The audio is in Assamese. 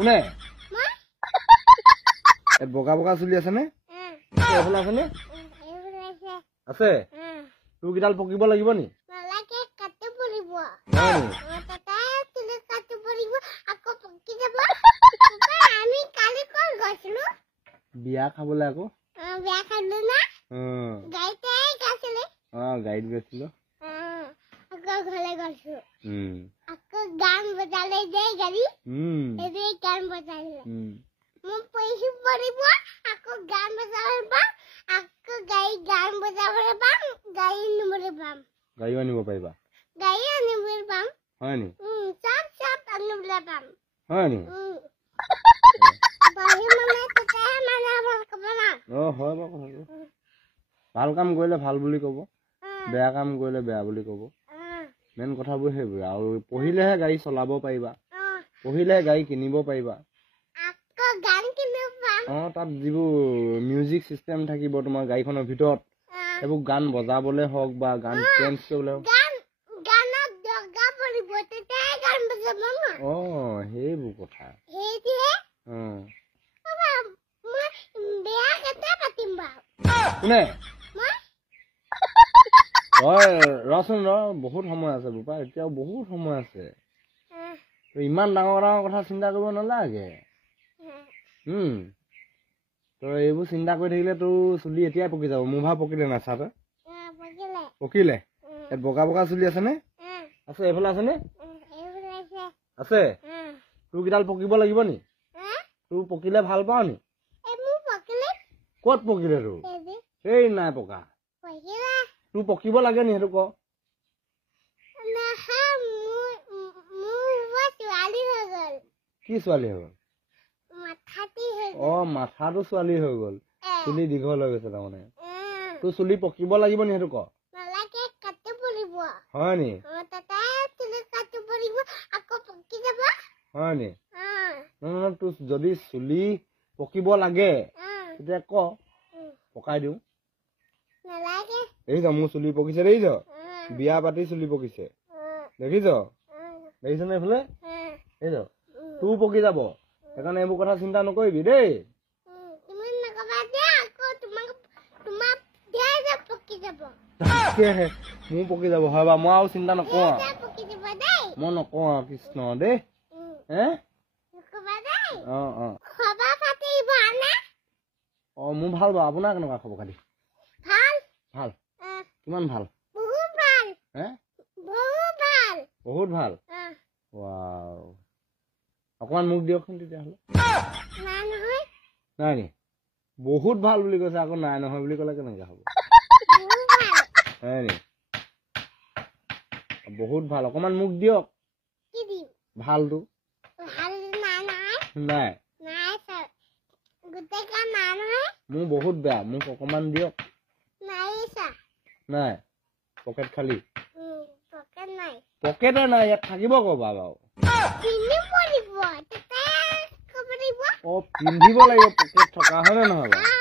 কোনে বগা বগা চুলি আছে নে এফালে আছে নে আছে তোৰ কিডাল পকিব লাগিব নি বিয়া খাবলৈ আকৌ গাড়ীত গৈছিলো গান বজালে যে গাড়ী গান বজালে মই পইচা পড়িব আকৌ গান বজাব আকৌ গান বজাবলে পাম গাড়ী নিবলে পাম গাড়ী আনিব পাৰিবা গাড়ী আনিবলে পাম হয় নি সব আনিবলে পাম হয় নি বাহি মানে ততে মানে কবনা হয় বাৰু ভাল কাম কৰিলে ভাল বুলি ক'ব বেয়া কাম কৰিলে বেয়া বুলি ক'ব মেইন কথাবোৰ সেইবোৰ আৰু পঢ়িলেহে গাড়ী চলাব পাৰিবা পঢ়িলেহে গাড়ী কিনিব পাৰিবা তাত যিবোৰ মিউজিক চিষ্টেম থাকিব তোমাৰ গাড়ীখনৰ ভিতৰত সেইবোৰ গান বজাবলে হওক বা গান চেঞ্জ কৰিবলৈ হওক সেইবোৰ কথা কোনে ৰচোন বহুত সময় আছে বোপা এতিয়াও বহুত সময় আছে ইমান ডাঙৰ ডাঙৰ কথা চিন্তা কৰিব নালাগে তই এইবোৰ চিন্তা কৰি থাকিলে তোৰ চুলি এতিয়াই পকি যাব মোৰ ভাৱ পকিলে নাচা তই পকিলে বগা বগা চুলি আছে নে আছে এইফালে আছে নে আছে তোৰ কিডাল পকিব লাগিব নি তোৰ পকিলে ভাল পাও নি ক'ত পকিলে তোৰ এই নাই পকা তোৰ পকিব লাগে নি সেইটো ক কি ছোৱালী হৈ গল মাথাটো ছোৱালী হৈ গল চুলি দীঘল হৈ গৈছে তাৰমানে তোৰ চুলি পকিব লাগিব নি সেইটো ক হয় নি হয় নি তোৰ যদি চুলি পকিব লাগে তেতিয়া ক পকাই দিওঁ দেখিছ মোৰ চুলি পকিছে দেখিছ বিয়া পাতি চুলি পকিছে দেখিছ দেখিছ নে এইফালে দেখিছ তোৰ পকি যাব সেইকাৰণে এইবোৰ কথা চিন্তা নকৰিবি দেই মোৰ পকি যাব হয় বা মই আৰু চিন্তা নকৰো মই নকওঁ আৰু কৃষ্ণ দেই মোৰ ভাল বাৰু আপোনাৰ কেনেকুৱা খবৰ খাতি ভাল কিমান ভাল বহুত ভাল অকমান মোক দিয়কচোন তেতিয়াহ'লে নাই নি বহুত ভাল বুলি কৈছে আকৌ নাই নহয় বুলি ক'লে কেনেকে হ'ব নি বহুত ভাল অকমান মোক দিয়ক ভালটো নাই মোৰ বহুত বেয়া মোক অকমান দিয়ক নাই পকেট খালি পকেটে নাই ইয়াত থাকিব ক'বা বাৰু পিন্ধিব লাগিব পকেট থকা হয়নে নহয় বাৰু